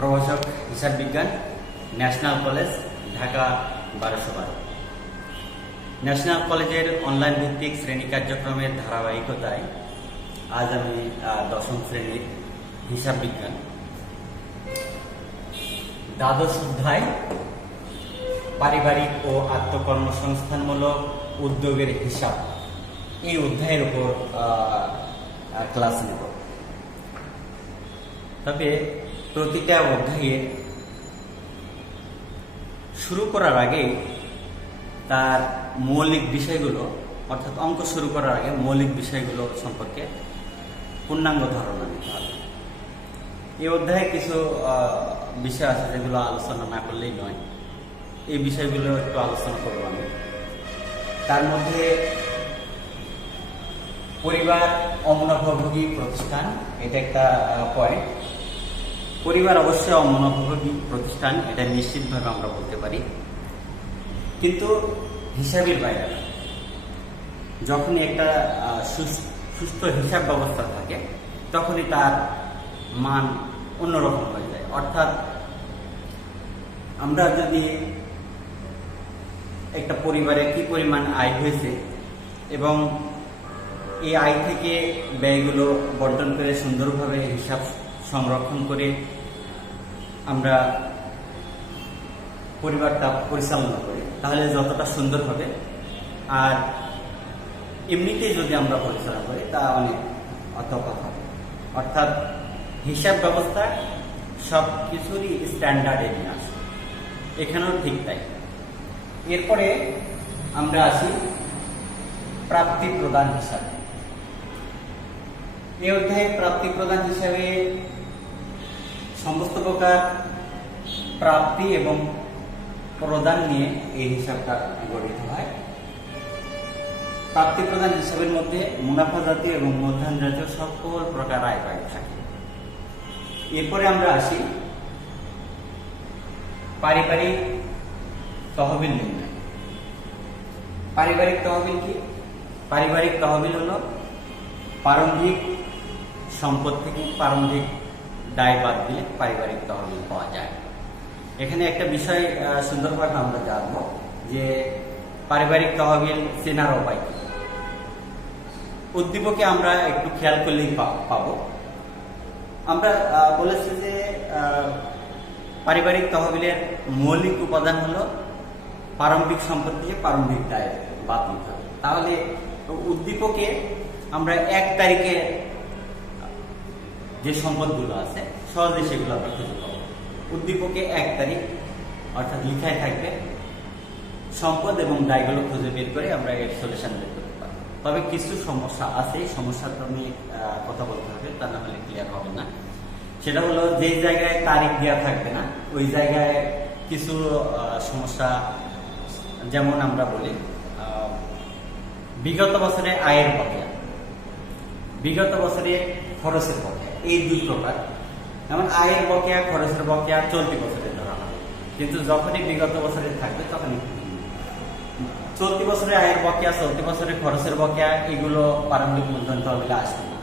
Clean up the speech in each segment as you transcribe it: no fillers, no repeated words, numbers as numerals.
প্রভাষক হিসাব বিজ্ঞান, ন্যাশনাল কলেজ, ঢাকা 1212। ন্যাশনাল কলেজের অনলাইন ভিত্তিক শ্রেণী কার্যক্রমের ধারাবাহিকতায় আজ আমি দশম শ্রেণীর হিসাব বিজ্ঞান দ্বাদশ অধ্যায় পারিবারিক ও আত্মকর্মসংস্থানমূলক উদ্যোগের হিসাব এই অধ্যায়ের উপর ক্লাস নেব। তবে প্রতিটা অধ্যায়ে শুরু করার আগে তার মৌলিক বিষয়গুলো, অর্থাৎ অঙ্ক শুরু করার আগে মৌলিক বিষয়গুলো সম্পর্কে পূর্ণাঙ্গ ধারণা নিতে হবে। এই অধ্যায়ে কিছু বিষয় আছে যেগুলো আলোচনা না করলেই নয়, এই বিষয়গুলো একটু আলোচনা করবো আমি। তার মধ্যে পরিবার অমুনাভাভোগী প্রতিষ্ঠান, এটা একটা পয়েন্ট। পরিবার অবশ্যই অমুনাভাভোগী প্রতিষ্ঠান, এটা নিশ্চিতভাবে আমরা বলতে পারি, কিন্তু হিসাবের বাইরে যখনই একটা সুস্থ হিসাব ব্যবস্থা থাকে তখনই তার মান অন্যরকম হয়ে যায়। অর্থাৎ আমরা যদি একটা পরিবারে কি পরিমাণ আয় হয়েছে এবং এই আয় থেকে ব্যয়গুলো বর্জন করে সুন্দরভাবে হিসাব সংরক্ষণ করে আমরা পরিবারটা পরিচালনা করি, তাহলে যতটা সুন্দর হবে। আর এমনিতেই যদি আমরা পরিচালনা করি তা অনেক অতফাৎ হবে। অর্থাৎ হিসাব ব্যবস্থা সব কিছুরই স্ট্যান্ডার্ডে নিয়ে আসে, এখানেও ঠিক তাই। এরপরে আমরা আসি প্রাপ্তি প্রদান হিসাবে। এই অধ্যায়ে প্রাপ্তি প্রদান হিসাবে সমস্ত প্রকার প্রাপ্তি এবং প্রদান নিয়ে এই হিসাবটা গঠিত হয়। প্রাপ্তি প্রদান হিসাবের মধ্যে মুনাফা জাতীয় এবং মূলধন জাতীয় সকল প্রকার আয় ব্যয় থাকে। এরপরে আমরা আসি পারিবারিক তহবিল নির্ণয়। পারিবারিক তহবিল কি? পারিবারিক তহবিল হলো প্রারম্ভিক সম্পদ থেকে প্রারম্ভিক দায় বাদ দিয়ে পারিবারিক তহবিল পাওয়া যায়। এখানে একটা বিষয় সুন্দরভাবে আমরা জানব যে পারিবারিক তহবিল চেনার উপায় কি। উদ্দীপকে আমরা একটু খেয়াল করলেই পাবো। আমরা বলেছি যে পারিবারিক তহবিলের মৌলিক উপাদান হলো প্রারম্ভিক সম্পদ থেকে প্রারম্ভিক দায় বাদ দিতে হবে। তাহলে উদ্দীপকে আমরা 1 তারিখে যে সম্পদগুলো আছে সহজে সেগুলো আমরা খুঁজে পাবো। উদ্দীপকে 1 তারিখ অর্থাৎ লিখায় থাকবে, সম্পদ এবং দায়গুলো খুঁজে বের করে আমরা এর সলিউশন বের করতে পারবো। তবে কিছু সমস্যা আছে, এই সমস্যাটা নিয়ে কথা বলতে হবে, তা না হলে ক্লিয়ার হবে না। সেটা হলো যে জায়গায় তারিখ দেওয়া থাকবে না ওই জায়গায় কিছু সমস্যা, যেমন আমরা বলি বিগত বছরে আয়ের বকেয়া, বিগত বছরে খরচের বকেয়া, এই 2 প্রকার। যেমন আয়ের বকেয়া, খরচের বকেয়া চলতি বছরে ধরা হয়, কিন্তু যখনই বিগত বছরে থাকবে তখনই চলতি বছরে আয়ের বকেয়া, চলতি বছরে খরচের বকেয়া, এগুলো প্রারম্ভিক মূলধন তহবিলে আসবে না,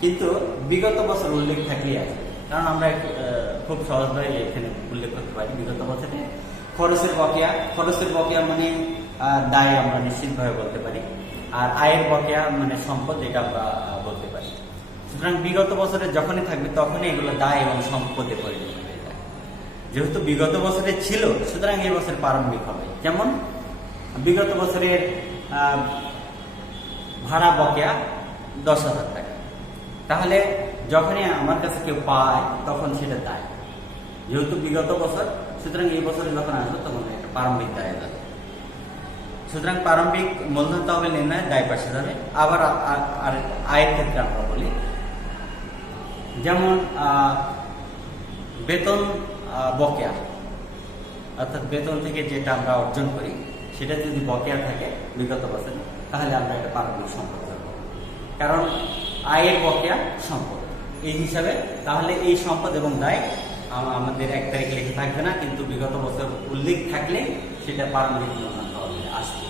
কিন্তু বিগত বছর উল্লেখ থাকলেই আছে। কারণ আমরা খুব সহজভাবে এখানে উল্লেখ করতে পারি বিগত বছরে খরচের বকেয়া। খরচের বকেয়া মানে দায় আমরা নিশ্চিতভাবে বলতে পারি, আর আয়ের বকেয়া মানে সম্পদ, এটা আমরা বলতে পারি। সুতরাং বিগত বছরে যখনই থাকবে তখনই এগুলো দায় এবং সম্পদে পরিণত হয়ে যায়। যেহেতু বিগত বছরে ছিল সুতরাং এই বছর প্রারম্ভিক হবে। যেমন বিগত বছরের ভাড়া বকেয়া 10,000 টাকা, তাহলে যখনই আমার কাছে কেউ পায় তখন সেটা দায়। যেহেতু বিগত বছর সুতরাং এই বছরে যখন আসবে তখন একটা প্রারম্ভিক দায় যাবে। সুতরাং প্রারম্ভিক মূলধন তহবিল নির্ণয় দায় পাশে যাবে। আবার আয়ের ক্ষেত্রে আমরা বলি, যেমন বেতন বকেয়া, অর্থাৎ বেতন থেকে যেটা আমরা অর্জন করি সেটা যদি বকেয়া থাকে বিগত বছরে, তাহলে আমরা একটা প্রারম্ভিক সম্পদ পাবো। কারণ আয়ের বকেয়া সম্পদ এই হিসাবে, তাহলে এই সম্পদ এবং দায় আমাদের 1 তারিখে লিখে থাকবে না, কিন্তু বিগত বছর উল্লেখ থাকলে সেটা প্রারম্ভিক মূলধন তহবিলে আসবে।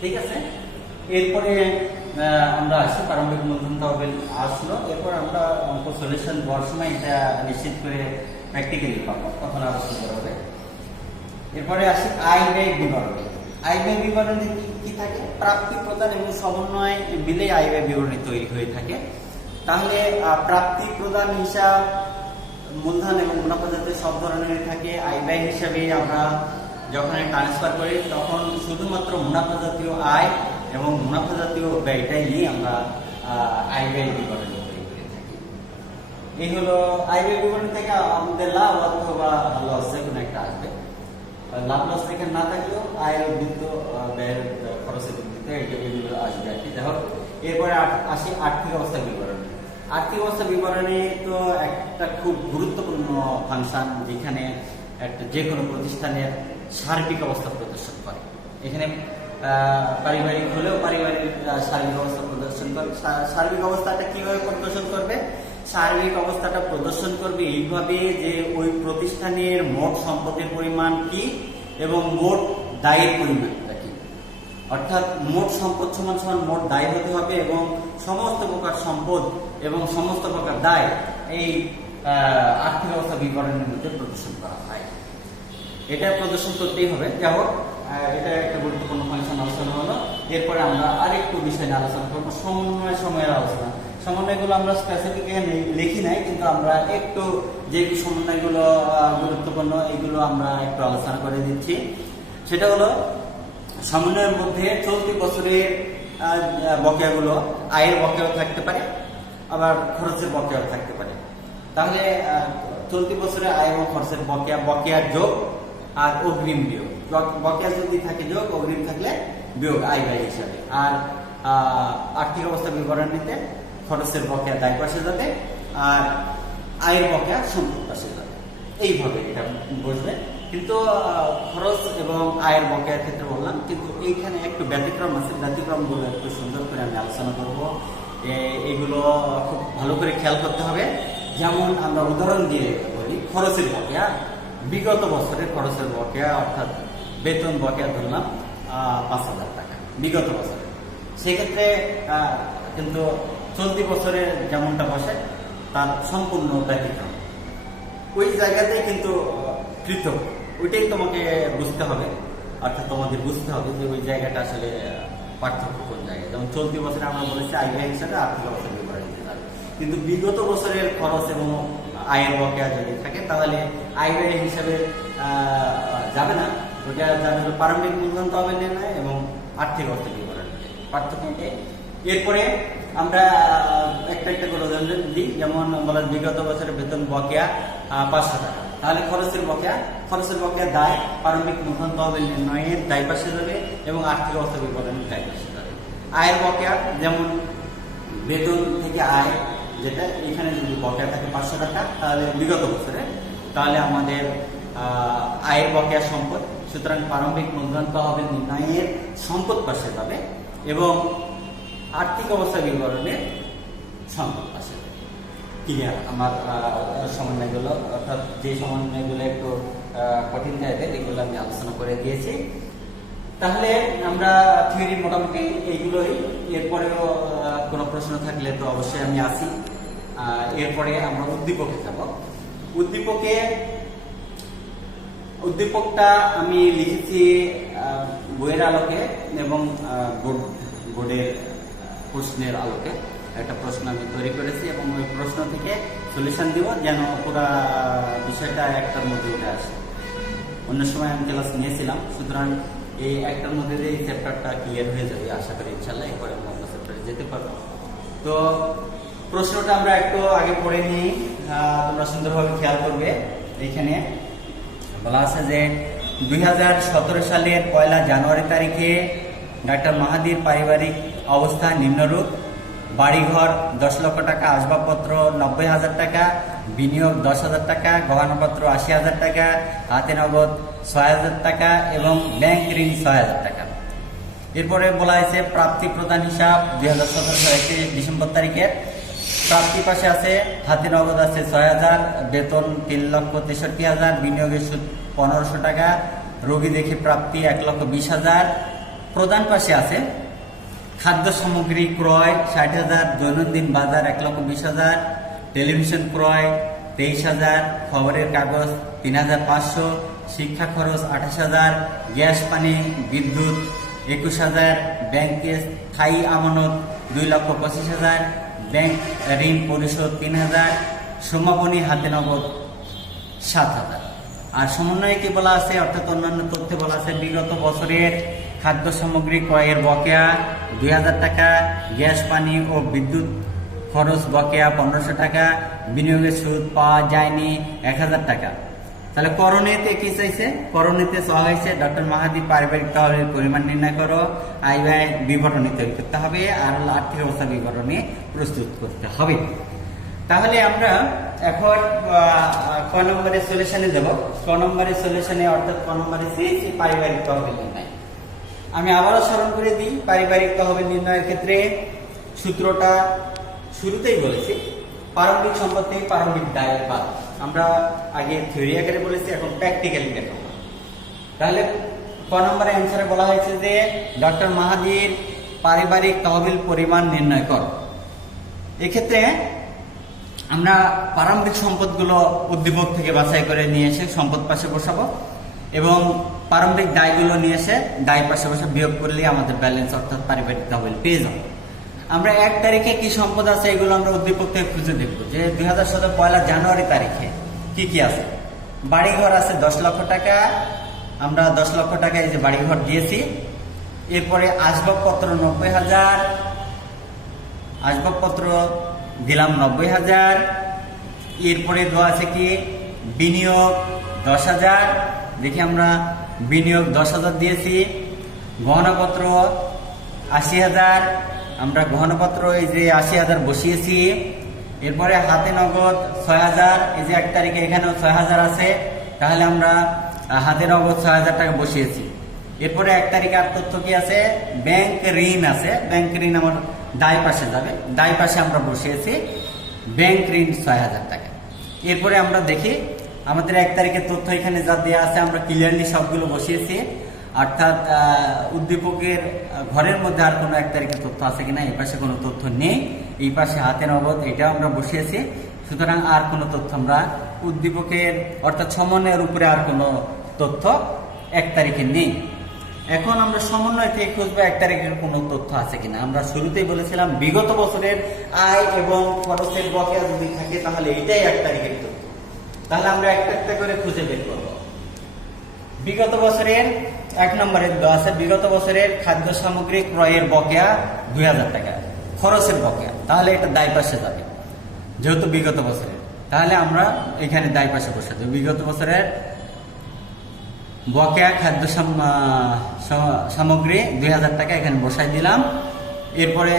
ঠিক আছে? এরপরে আমরা আসি প্রারম্ভিক মূলধন তহবিল আসলো, এরপর আমরা অঙ্ক সলিউশন দেওয়ার সময় এটা নিশ্চিত করে প্র্যাকটিক্যালি পাবো, তখন আরো সুন্দর হবে। এরপরে আসি আয় ব্যয় বিবরণী। আয় ব্যয় বিবরণী কি থাকে? প্রাপ্তি প্রদান এবং সমন্বয় মিলে আয় ব্যয় বিবরণী তৈরি হয়ে থাকে। তাহলে প্রাপ্তি প্রদান হিসাব মূলধন এবং মুনাফা জাতীয় সব ধরনের থাকে। আয় ব্যয় হিসাবে আমরা যখন ট্রান্সফার করি তখন শুধুমাত্র মুনাফা জাতীয় আয় এবং মুনাফা জাতীয় ব্যয়টাই নিয়ে আমরা আয় ব্যয় বিবরণী তৈরি করে থাকি। এই হলো আয় ব্যয় বিবরণী থেকে আমাদের লাভ অথবা লস যে কোনো একটা আসবে। লাভ লস এখানে না থাকলেও আয়ের উদ্বৃত্ত ব্যয়ের খরচের উদ্বৃত্ত এগুলো আসবে আর কি। যাই হোক, এরপরে আসি আর্থিক অবস্থা বিবরণী। আর্থিক অবস্থা বিবরণী তো একটা খুব গুরুত্বপূর্ণ ফাংশন, যেখানে একটা যে কোনো প্রতিষ্ঠানের সার্বিক অবস্থা প্রদর্শন করে। এখানে পারিবারিক হলেও পারিবারিক সার্বিক অবস্থা প্রদর্শন করবে। সার্বিক অবস্থাটা কিভাবে প্রদর্শন করবে? সার্বিক অবস্থাটা প্রদর্শন করবে এইভাবে যে ওই প্রতিষ্ঠানের মোট সম্পদের পরিমাণ কি এবং মোট দায়ের পরিমাণটা কি। অর্থাৎ মোট সম্পদ সমান সমান মোট দায় হতে হবে এবং সমস্ত প্রকার সম্পদ এবং সমস্ত প্রকার দায় এই আর্থিক অবস্থা বিবরণের মধ্যে প্রদর্শন করা হয়। এটা প্রদর্শন করতেই হবে। যাই হোক, এটা একটা গুরুত্বপূর্ণ ফাংশন আলোচনা হলো। এরপরে আমরা আরেকটু বিষয় নিয়ে আলোচনা করবো, সময়ের আলোচনা। সমন্বয়গুলো আমরা স্পেসিফিক লিখি নাই, কিন্তু আমরা একটু যে সমন্বয়গুলো গুরুত্বপূর্ণ এগুলো আমরা একটু আলোচনা করে দিচ্ছি। সেটা হলো সমন্বয়ের মধ্যে চলতি বছরের বকেয়াগুলো আয়ের বকেয়াও থাকতে পারে, আবার খরচের বকেয়াও থাকতে পারে। তাহলে চলতি বছরে আয় এবং খরচের বকেয়ার যোগ আর অগ্রিম বিয়োগ। বকেয়া যদি থাকে যোগ, অগ্রিম থাকলে বিয়োগ আয় ব্যয় হিসাবে। আর আর্থিক অবস্থা বিবরণীতে খরচের বকেয়া দায় পাশে যাবে আর আয়ের বকেয়া সম্পদ পাশে যাবে। এইভাবে এটা বসবে। কিন্তু খরচ এবং আয়ের বকেয়ার ক্ষেত্রে বললাম, কিন্তু এইখানে একটু ব্যতিক্রম আছে। ব্যতিক্রমগুলো একটু সুন্দর করে আমি আলোচনা করব। এগুলো খুব ভালো করে খেয়াল করতে হবে। যেমন আমরা উদাহরণ দিয়ে বলি, খরচের বকেয়া, বিগত বছরের খরচের বকেয়া, অর্থাৎ বেতন বকেয়া ধরলাম 5,000 টাকা বিগত বছরে। সেক্ষেত্রে কিন্তু চলতি বছরে যেমনটা বসে তার সম্পূর্ণ ব্যতিক্রম। ওই জায়গাতেই কিন্তু পৃথক, ওইটাই তোমাকে বুঝতে হবে। অর্থাৎ তোমাদের বুঝতে হবে যে ওই জায়গাটা আসলে পার্থক্য কোন জায়গায়। যেমন চলতি বছরে আমরা বলেছি আয় ব্যয় হিসাবে আর্থিক অবস্থা বিবরণী দিতে হবে, কিন্তু বিগত বছরের খরচ এবং আয়ের বকেয়া যদি থাকে তাহলে আয় ব্যয় হিসাবে যাবে না। ওটা যাবে হলো প্রারম্ভিক মূলধন তহবিল নির্ণয় এবং আর্থিক অবস্থা বিবরণী। পার্থক্য এরপরে আমরা একটা একটা করে উদাহরণ দিই। যেমন বলা বিগত বছরের বেতন বকেয়া 500 টাকা, তাহলে খরচের বকেয়া দায় প্রারম্ভিক মূলধন তহবিল নির্ণয়ের দায় পাশে যাবে এবং আর্থিক অবস্থা বিবরণীর দায় পাশে যাবে। আয়ের বকেয়া যেমন বেতন থেকে আয়, যেটা এখানে যদি বকেয়া থাকে 500 টাকা তাহলে বিগত বছরে, তাহলে আমাদের আয়ের বকেয়া সম্পদ, সুতরাং প্রারম্ভিক মূলধন তহবিল নির্ণয়ের সম্পদ পাশে যাবে এবং আর্থিক অবস্থা বিবরণের সম্পদ পাশে। ক্লিয়ার আমার সমন্বয়গুলো? অর্থাৎ যে সমন্বয়গুলো একটু কঠিন টাইপের এগুলো আমি আলোচনা করে দিয়েছি। তাহলে আমরা থিওরি মোটামুটি এইগুলোই। এরপরেও কোনো প্রশ্ন থাকলে তো অবশ্যই আমি আসি। এরপরে আমরা উদ্দীপকে যাব। উদ্দীপকটা আমি লিখেছি বইয়ের আলোকে এবং বোর্ডের প্রশ্নের আলোকে। একটা প্রশ্ন আমি তৈরি করেছি এবং ওই প্রশ্ন থেকে সলিউশন দিব, যেন পুরো বিষয়টা একটার মধ্যে উঠে আসে। অন্য সময় আমি ক্লাস নিয়েছিলাম, সুতরাং এই একটার মধ্যে এই চ্যাপ্টারটা ক্লিয়ার হয়ে যাবে আশা করি ইনশাল্লাহ। এরপরে আমরা অন্য চ্যাপ্টারে যেতে পারবো। তো প্রশ্নটা আমরা একটু আগে পড়ে নিই, তোমরা সুন্দরভাবে খেয়াল করবে। এখানে বলা আছে যে 2017 সালের 1 জানুয়ারি তারিখে ডাক্তার মাহাদির পারিবারিক অবস্থা নিম্নরূপ: বাড়িঘর 10 লক্ষ টাকা, আসবাবপত্র 90,000 টাকা, বিনিয়োগ 10,000 টাকা, গহনাপত্র 80,000 টাকা, হাতে নগদ 6,000 টাকা এবং ব্যাংক ঋণ 6,000 টাকা। এরপরে বলা হয়েছে প্রাপ্তি প্রদান হিসাব 2017 সালের 31 ডিসেম্বর তারিখের। প্রাপ্তি পাশে আছে হাতে নগদ আছে 6,000, বেতন 3,63,000, বিনিয়োগের সুদ 1,500 টাকা, রোগী দেখে প্রাপ্তি 1,20,000। প্রদান পাশে আছে খাদ্য সামগ্রী ক্রয় 60,000, দৈনন্দিন বাজার 1,20,000, টেলিভিশন ক্রয় 23,000, খবরের কাগজ 3,500, শিক্ষা খরচ 28,000, গ্যাস পানি বিদ্যুৎ 21,000, ব্যাংকে স্থায়ী আমানত 2,25,000, ব্যাংক ঋণ পরিশোধ 3,000, সমাপনী হাতে নগদ 7,000। আর সমন্বয়ে কি বলা আছে, অর্থাৎ অন্যান্য তথ্যে বলা আছে বিগত বছরের খাদ্য সামগ্রী ক্রয়ের বকেয়া 2,000 টাকা, গ্যাস পানি ও বিদ্যুৎ খরচ বকেয়া 1,500 টাকা, বিনিয়োগের সুদ পাওয়া যায়নি 1,000 টাকা। তাহলে করণীয়তে কি চাইছে, করণীয়তে চাওয়া হয়েছে ডক্টর মাহাদির পারিবারিক তহবিলের পরিমাণ নির্ণয় করো, আয় ব্যয় বিবরণী তৈরি করতে হবে, আর আর্থিক অবস্থা বিবরণী প্রস্তুত করতে হবে। তাহলে আমরা এখন ক নম্বরের সলিউশনে দেব। ক নম্বরের সলিউশনে অর্থাৎ ক নম্বরে চেয়েছি পারিবারিক তহবিল নির্ণয়। আমি আবারও স্মরণ করে দিই, পারিবারিক তহবিল নির্ণয়ের ক্ষেত্রে সূত্রটা শুরুতেই বলেছি, প্রারম্ভিক সম্পদ থেকে প্রারম্ভিক দায়ের বাদ। আমরা আগে থিওরি আকারে বলেছি, এখন প্র্যাকটিক্যালি দেখো। তাহলে ক নম্বরে অ্যান্সারে বলা হয়েছে যে ডক্টর মাহাদির পারিবারিক তহবিল পরিমাণ নির্ণয় কর। এক্ষেত্রে আমরা প্রারম্ভিক সম্পদগুলো উদ্দীপক থেকে বাছাই করে নিয়ে এসে সম্পদ পাশে বসাবো এবং প্রারম্ভিক দায়গুলো নিয়ে এসে দায় পাশে বসে বিয়োগ করলে আমাদের ব্যালেন্স অর্থাৎ পারিবারিক তহবিল পেয়ে যাবো। আমরা 1 তারিখে কি সম্পদ আছে এগুলো আমরা উদ্দীপক থেকে খুঁজে দেখবো যে 2017 1 জানুয়ারি তারিখে কি কি আছে। বাড়িঘর আছে 10 লক্ষ টাকা, আমরা 10 লক্ষ টাকা এই যে বাড়িঘর দিয়েছি। এরপরে আসবাবপত্র 90,000, আসবাবপত্র দিলাম 90,000। এরপরে দেওয়া আছে কি বিনিয়োগ 10,000, দেখি আমরা বিনিয়োগ 10,000 দিয়েছি। গহনাপত্র 80,000, আমরা গহনাপত্র এই যে 80,000 বসিয়েছি। এরপরে হাতে নগদ 6,000, এই যে 1 তারিখে এখানেও 6,000 আছে, তাহলে আমরা হাতে নগদ 6,000 টাকা বসিয়েছি। এরপরে 1 তারিখে আর তথ্য কি আছে, ব্যাংক ঋণ আছে, ব্যাংক ঋণ আমার দায় পাশে যাবে, দায় পাশে আমরা বসিয়েছি ব্যাংক ঋণ 6,000 টাকা। এরপরে আমরা দেখি আমাদের 1 তারিখের তথ্য এখানে যা দেওয়া আছে আমরা ক্লিয়ারলি সবগুলো বসিয়েছি, অর্থাৎ উদ্দীপকের ঘরের মধ্যে আর কোনো 1 তারিখের তথ্য আছে কিনা, এই পাশে কোনো তথ্য নেই, এই পাশে হাতে নগদ এটাও আমরা বসিয়েছি। সুতরাং আর কোনো তথ্য আমরা উদ্দীপকের অর্থাৎ সমন্বয়ের উপরে আর কোনো তথ্য 1 তারিখে নেই। এখন আমরা সমন্বয় থেকে খুঁজবো 1 তারিখের কোনো তথ্য আছে কিনা। আমরা শুরুতেই বলেছিলাম বিগত বছরের আয় এবং খরচের বকেয়া যদি থাকে তাহলে এটাই 1 তারিখের তথ্য। তাহলে আমরা একটা একটা করে খুঁজে বের করবো। বিগত বছরের 1 নম্বরে দেওয়া আছে বিগত বছরের খাদ্য সামগ্রী ক্রয়ের বকেয়া 2,000 টাকা, খরচের বকেয়া, তাহলে এটা দায় পাশে যাবে যেহেতু বিগত বছরের। তাহলে আমরা এখানে দায় পাশে বসে দেব বিগত বছরের বকেয়া খাদ্য সামগ্রী 2,000 টাকা এখানে বসাই দিলাম। এরপরে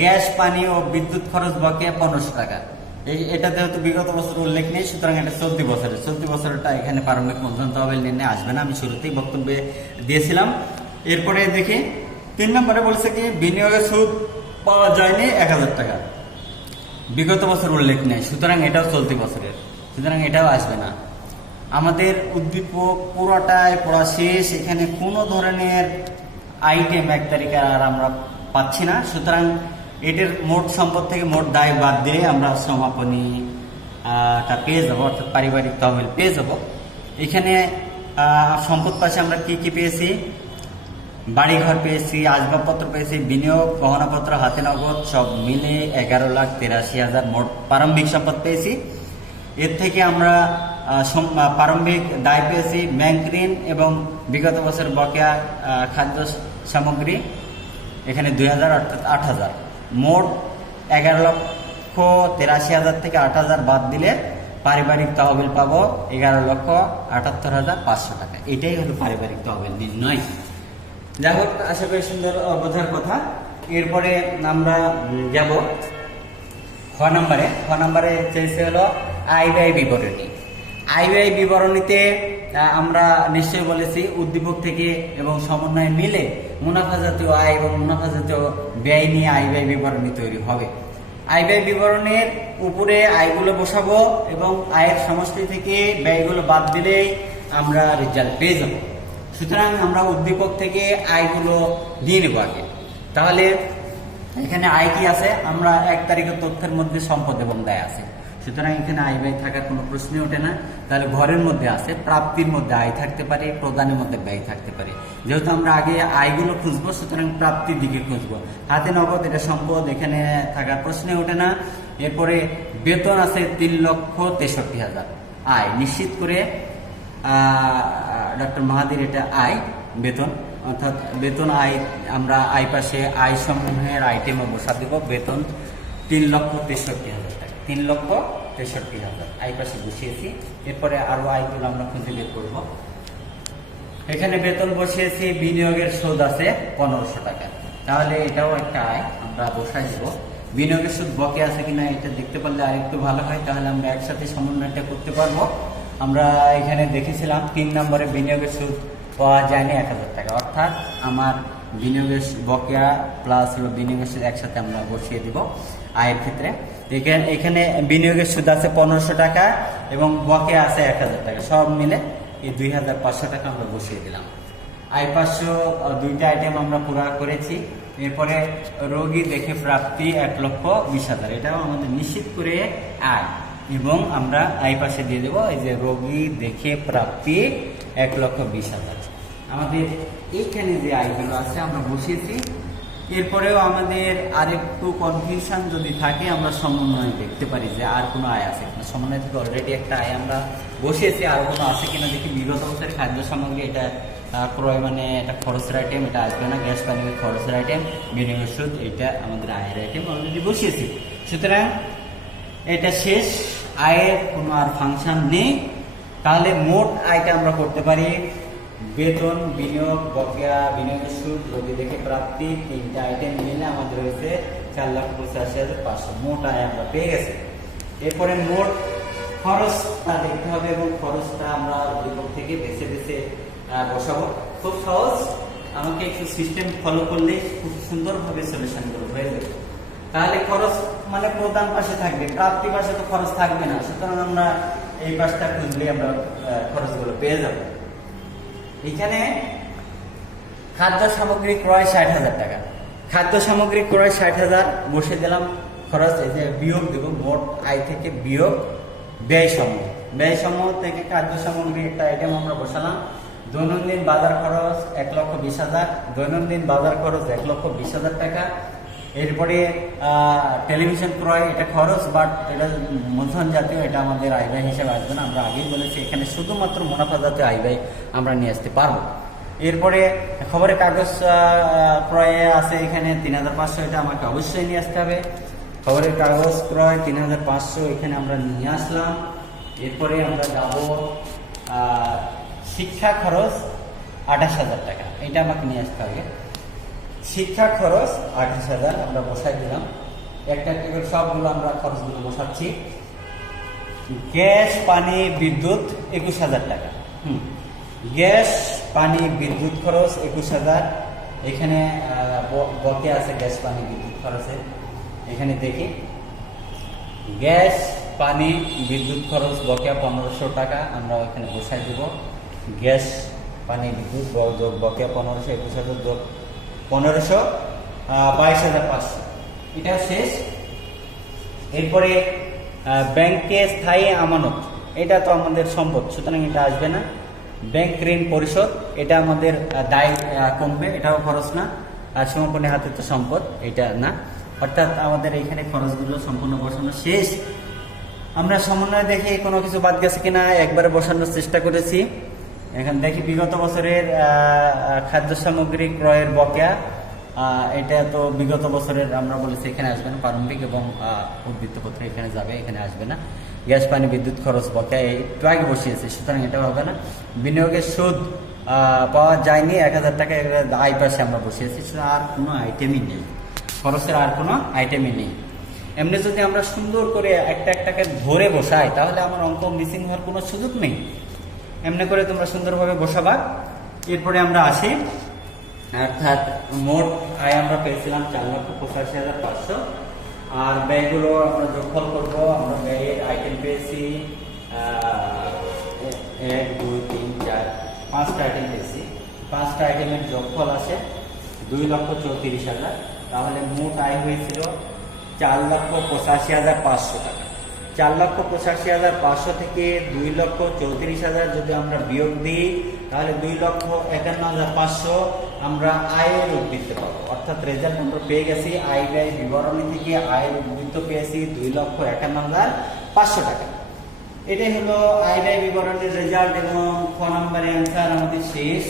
গ্যাস পানি ও বিদ্যুৎ খরচ বকেয়া 1,500 টাকা, এটা যেহেতু বিগত বছর উল্লেখ নেই সুতরাং এটা চলতি বছরটা এখানে প্রারম্ভিক মূলধন তহবিল নির্ণয় আসবে না, আমি শুরুতেই বক্তব্যে দিয়েছিলাম। এরপরে দেখি 3 নম্বরে বলছে কি বিনিয়োগের সুদ পাওয়া যায়নি 1,000 টাকা, বিগত বছর উল্লেখ নেই সুতরাং এটাও চলতি বছরের, সুতরাং এটাও আসবে না। আমাদের উদ্দীপক পুরোটাই পড়া শেষ, এখানে কোনো ধরনের আইটেম 1 তারিখে আর আমরা পাচ্ছি না, সুতরাং এটার মোট সম্পদ থেকে মোট দায় বাদ দিয়ে আমরা সমাপনীটা পেয়ে যাবো, অর্থাৎ পারিবারিক তহবিল পেয়ে যাব। এখানে সম্পদ পাশে আমরা কি কি পেয়েছি, বাড়িঘর পেয়েছি, আসবাবপত্র পেয়েছি, বিনিয়োগ, গহনাপত্র, হাতে নগদ সব মিলে 11,83,000 মোট প্রারম্ভিক সম্পদ পেয়েছি। এর থেকে আমরা প্রারম্ভিক দায় পেয়েছি ব্যাংক ঋণ এবং বিগত বছর বকেয়া খাদ্য সামগ্রী এখানে 2,000 অর্থাৎ 8,000, মোট 11,83,000 থেকে 8,000 বাদ দিলে পারিবারিক তহবিল পাবো 11,78,500 টাকা। এটাই হলো পারিবারিক তহবিল নির্ণয়। যাই হোক, আশা করি সুন্দর বোঝার কথা। এরপরে আমরা যাব খ নম্বরে চেয়েছে হলো আয় ব্যয় বিবরণী। আয় ব্যয় বিবরণীতে আমরা নিশ্চয়ই বলেছি উদ্দীপক থেকে এবং সমন্বয় মিলে মুনাফা জাতীয় আয় এবং মুনাফা জাতীয় ব্যয় নিয়ে আয় ব্যয় বিবরণী তৈরি হবে। আয় ব্যয় বিবরণীর উপরে আয়গুলো বসাবো এবং আয়ের সমষ্টি থেকে ব্যয়গুলো বাদ দিলেই আমরা রেজাল্ট পেয়ে যাব। সুতরাং আমরা উদ্দীপক থেকে আয়গুলো নিয়ে নেব আগে। তাহলে এখানে আয় কি আছে, আমরা 1 তারিখের তথ্যের মধ্যে সম্পদ এবং দায় আছে, সুতরাং এখানে আয় ব্যয় থাকার কোনো প্রশ্নই ওঠে না। তাহলে ঘরের মধ্যে আছে, প্রাপ্তির মধ্যে আয় থাকতে পারে, প্রদানের মধ্যে ব্যয় থাকতে পারে। যেহেতু আমরা আগে আয়গুলো খুঁজবো, সুতরাং প্রাপ্তির দিকে খুঁজবো। হাতে নগদ, এটা সম্পদ, এখানে থাকার প্রশ্নই ওঠে না। এরপরে বেতন আছে 3,63,000 আয় নিশ্চিত করে ডক্টর মাহাদির এটা আয় বেতন, অর্থাৎ বেতন আয় আমরা আয় পাশে আয় সমূহের আইটেমে বসা দেব। বেতন 3,63,000 টাকা, 3,63,000 আয় পাশে বসিয়েছি। এরপরে আরো আয়গুলো আমরা খুঁজে বের করব। এখানে বেতন বসিয়েছি, বিনিয়োগের সুদ আছে 1,500 টাকা, তাহলে এটাও একটা আয় আমরা বসাই দেব। বিনিয়োগের সুদ বকে আছে কিনা এটা দেখতে পারলে আরেকটু ভালো হয়, তাহলে আমরা একসাথে সমন্বয়টা করতে পারবো। আমরা এখানে দেখেছিলাম 3 নম্বরে বিনিয়োগের সুদ পাওয়া যায়নি 1,000 টাকা, অর্থাৎ আমার বিনিয়োগের বকেয়া প্লাস হলো বিনিয়োগের সুদ একসাথে আমরা বসিয়ে দিব আয়ের ক্ষেত্রে। এখানে বিনিয়োগের সুদ আছে 1,500 টাকা এবং বকেয়া আছে 1,000 টাকা, সব মিলে এই 2,500 টাকা আমরা বসিয়ে দিলাম। আয় 500 দুইটা আইটেম আমরা পুরা করেছি। এরপরে রোগী দেখে প্রাপ্তি 1,20,000, এটাও আমাদের নিশ্চিত করে আয়, এবং আমরা আয় পাশে দিয়ে দেবো এই যে রোগী দেখে প্রাপ্তি 1,20,000। আমাদের এইখানে যে আয়গুলো আছে আমরা বসিয়েছি। এরপরেও আমাদের আরেকটু কনফিউশন যদি থাকে, আমরা সমন্বয় দেখতে পারি যে আর কোনো আয় আছে কিনা। সমন্বয় থেকে অলরেডি একটা আয় আমরা বসিয়েছি, আর কোনো আছে কিনা দেখি। বিগত বছরের খাদ্য সামগ্রী, এটা ক্রয় মানে এটা খরচের আইটেম, এটা আসবে না। গ্যাস পানি খরচের আইটেম, বিনিয়োগের সুদ এটা আমাদের আয়ের আইটেম অলরেডি বসিয়েছি, সুতরাং এটা শেষ। আয়ের কোনো আর ফাংশন নেই। তাহলে মোট আয়টা আমরা করতে পারি বেতন, বিনিয়োগ, বকেয়া, বিনিয়োগের সুদ, রোগী দেখে প্রাপ্তি, 3টা আইটেম মিলে আমাদের হয়েছে 4,85,500 মোট আয় আমরা পেয়ে গেছি। এরপরে মোট খরচটা দেখতে হবে, এবং খরচটা আমরা উদ্দীপক থেকে বেছে বেছে বসাবো। খুব সহজ, আমাকে একটু সিস্টেম ফলো করলে খুব সুন্দরভাবে সলিউশনগুলো হয়ে যাবে। তাহলে খরচ মানে প্রদান পাশে থাকবে, প্রাপ্তি পাশে তো খরচ থাকবে না, সুতরাং আমরা এই পাশটা খুঁজলে আমরা খরচগুলো পেয়ে যাব। এখানে খাদ্য সামগ্রী ক্রয় 60,000 টাকা, খাদ্য সামগ্রী ক্রয় 60,000 বসে দিলাম খরচ। এই যে বিয়োগ দেব, মোট আয় থেকে বিয়োগ ব্যয় সমূহ, ব্যয় সমূহ থেকে খাদ্য সামগ্রী একটা আইটেম আমরা বসালাম। দৈনন্দিন বাজার খরচ 1,20,000, দৈনন্দিন বাজার খরচ 1,20,000 টাকা। এরপরে টেলিভিশন ক্রয়, এটা খরচ, বাট এটা মূলধন জাতীয়, এটা আমাদের আয় ব্যয় হিসেবে আসবে না। আমরা আগেই বলেছি এখানে শুধুমাত্র মুনাফা জাতীয় আয় ব্যয় আমরা নিয়ে আসতে পারবো। এরপরে খবরের কাগজ ক্রয়ে আছে এখানে 3,500, এটা আমাকে অবশ্যই নিয়ে আসতে হবে। খবরের কাগজ ক্রয় 3,500 এখানে আমরা নিয়ে আসলাম। এরপরে আমরা যাব শিক্ষা খরচ 28,000 টাকা, এটা আমাকে নিয়ে আসতে হবে। শিক্ষা খরচ 28,000 আমরা বসাই দিলাম। একটা একটা করে সবগুলো আমরা খরচগুলো বসাচ্ছি। গ্যাস, পানি, বিদ্যুৎ 21,000 টাকা। গ্যাস, পানি, বিদ্যুৎ খরচ 21,000। এখানে বকেয়া আছে গ্যাস, পানি, বিদ্যুৎ খরচে। এখানে দেখি গ্যাস, পানি, বিদ্যুৎ খরচ বকেয়া 1,500 টাকা, আমরা এখানে বসাই দেব। গ্যাস, পানি, বিদ্যুৎ বকেয়া 1,500, 21,000 যোগ 1,500, 22,500, এটা শেষ। এরপরে ব্যাংকে স্থায়ী আমানত, এটা তো আমাদের সম্পদ, সুতরাং এটা আসবে না। ব্যাংক ঋণ পরিশোধ, এটা আমাদের দায় কমবে, এটাও খরচ না। আর সমাপনী হাতে তো সম্পদ, এটা না। অর্থাৎ আমাদের এইখানে খরচগুলো সম্পূর্ণ বসানো শেষ। আমরা সমন্বয় দেখি কোনো কিছু বাদ গেছে কিনা, একবারে বসানোর চেষ্টা করেছি। এখন দেখি বিগত বছরের খাদ্য সামগ্রী ক্রয়ের বকেয়া, এটা তো বিগত বছরের আমরা বলেছি এখানে আসবে না। প্রারম্ভিক এবং উদ্বৃত্তপত্র এখানে যাবে, এখানে আসবে না। গ্যাস, পানি, বিদ্যুৎ খরচ বকেয়া একটু আগে বসিয়েছে, সুতরাং এটাও হবে না। বিনিয়োগের সুদ পাওয়া যায়নি 1,000 টাকা, আয় পাশে আমরা বসিয়েছি, আর কোনো আইটেমই নেই, খরচের আর কোনো আইটেমই নেই। এমনি যদি আমরা সুন্দর করে একটা একটাকে ধরে বসাই, তাহলে আমার অঙ্ক মিসিং হওয়ার কোনো সুযোগ নেই। এমনি করে তোমরা সুন্দরভাবে বসাবা। এরপরে আমরা আসি, অর্থাৎ মোট আয় আমরা পেয়েছিলাম 4,85,500, আর ব্যয়গুলো আমরা যোগফল করবো। আমরা ব্যয়ের আইটেম পেয়েছি 1, 2, 3, 4, 5টা আইটেম পেয়েছি। 5টা আইটেমের যোগফল আসে 2,34,000, তাহলে মোট আয় হয়েছিল 4,85,500 টাকা। 4,85,500 থেকে 2,34,000 যদি আমরা বিয়োগ দিই, তাহলে 2,51,500 আমরা আয়ের উদ্বৃত্ত পাবো। অর্থাৎ রেজাল্ট আমরা পেয়ে গেছি, আয় ব্যয় বিবরণী থেকে আয়ের উদ্বৃত্ত পেয়েছি 2,51,500 টাকা। এটাই হলো আয় ব্যয় বিবরণীর রেজাল্ট এবং খ নম্বরের অ্যান্সার আমাদের শেষ।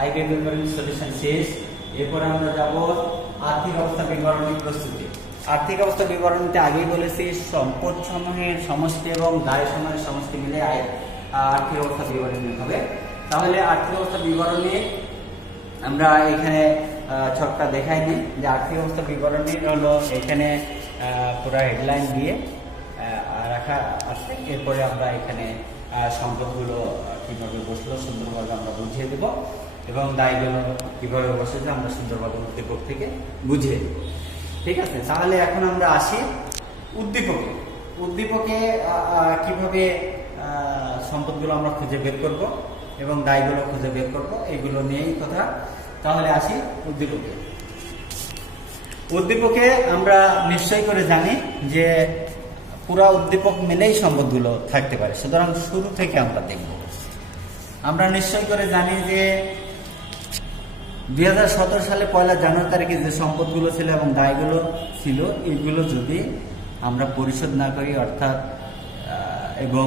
আয় ব্যয় বিবরণীর সলিউশন শেষ। এরপরে আমরা যাব আর্থিক অবস্থা বিবরণী প্রস্তুতি। আর্থিক অবস্থা বিবরণীতে আগেই বলেছি সম্পদ সমূহের সমষ্টি এবং দায় সমূহের সমষ্টি মিলে আর্থিক অবস্থা বিবরণী হবে। তাহলে আর্থিক অবস্থা বিবরণী আমরা এখানে ছকটা দেখাইনি যে আর্থিক অবস্থা বিবরণী হলো এখানে পুরো হেডলাইন দিয়ে রাখা আছে। এরপরে আমরা এখানে সম্পদগুলো কিভাবে বসলো সুন্দরভাবে আমরা বুঝিয়ে দেব এবং দায়গুলো কিভাবে বসেছে আমরা সুন্দরভাবে উদ্দীপক থেকে বুঝিয়ে দেব। ঠিক আছে, তাহলে এখন আমরা আসি উদ্দীপকে। উদ্দীপকে কিভাবে সম্পদগুলো আমরা খুঁজে বের করব এবং দায়গুলো খুঁজে বের করব, এগুলো নিয়েই কথা। তাহলে আসি উদ্দীপকে। উদ্দীপকে আমরা নিশ্চয় করে জানি যে পুরা উদ্দীপক মিলেই সম্পদগুলো থাকতে পারে, সুতরাং শুরু থেকে আমরা দেখব। আমরা নিশ্চয় করে জানি যে 2017 সালে 1 জানুয়ারি তারিখে যে সম্পদগুলো ছিল এবং দায়গুলো ছিল, এগুলো যদি আমরা পরিশোধ না করি অর্থাৎ এবং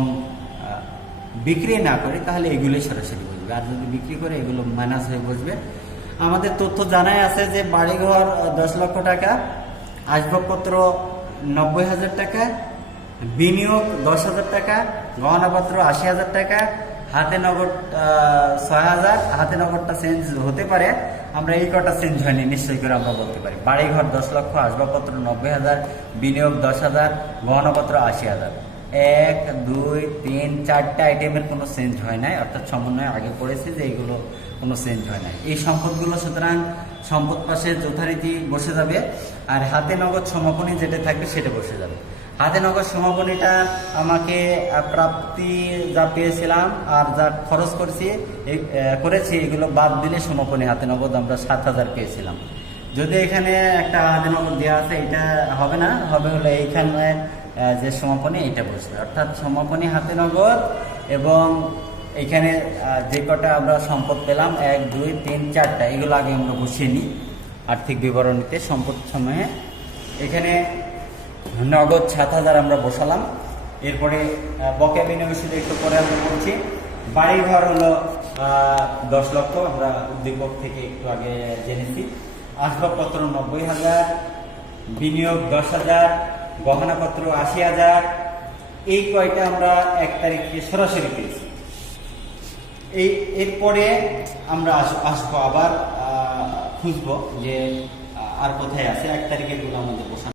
বিক্রি না করি, তাহলে এগুলোই সরাসরি বসবে। আর যদি বিক্রি করে এগুলো মাইনাস হয়ে বসবে। আমাদের তথ্য জানাই আছে যে বাড়িঘর 10 লক্ষ টাকা, আসবাবপত্র 90,000 টাকা, বিনিয়োগ 10,000 টাকা, গহনাপত্র 80,000 টাকা, হাতে নগদ 6,000। হাতে নগদটা চেঞ্জ হতে পারে, আমরা এই কটা চেঞ্জ হয়নি নিশ্চয়ই করে আমরা বলতে পারি। বাড়িঘর 10 লক্ষ, আসবাবপত্র 90,000, বিনিয়োগ 10,000, গহনাপত্র 80,000। 1, 2, 3, 4টা আইটেমের কোনো চেঞ্জ হয় নাই, অর্থাৎ সমন্বয় আগে পড়েছে যে এগুলো কোনো চেঞ্জ হয় নাই। এই সম্পদগুলো সুতরাং সম্পদ পাশে যথারীতি বসে যাবে। আর হাতে নগদ সমাপনী যেটা থাকবে সেটা বসে যাবে। হাতে নগদ সমাপনীটা আমাকে প্রাপ্তি যা পেয়েছিলাম আর যা খরচ করেছি এগুলো বাদ দিলে সমাপনী হাতে নগদ আমরা 7,000 পেয়েছিলাম। যদি এখানে একটা হাতে নগদ দেওয়া আছে, এটা হবে না, হবে হলে এইখানে যে সমাপনী এইটা বসবে। অর্থাৎ সমাপনী হাতে নগদ এবং এখানে যে কটা আমরা সম্পদ পেলাম 1, 2, 3, 4টা, এগুলো আগে আমরা বসিয়ে নিই আর্থিক বিবরণীতে সম্পদ সময়ে। এখানে নগদ 7,000 আমরা বসালাম। এরপরে বকেয়া বিনিয়োগ শুধু একটু পরে আমরা বলছি। বাড়িঘর হলো 10 লক্ষ, আমরা উদ্দীপক থেকে একটু আগে জেনেছি। আসবাবপত্র 90,000, বিনিয়োগ 10,000, গহনাপত্র 80,000। এই কয়টা আমরা 1 তারিখে সরাসরি পেয়েছি। এরপরে আমরা আসবো আবার খুঁজবো যে আর কোথায় আছে 1 তারিখের গুলো আমাদের বসানো।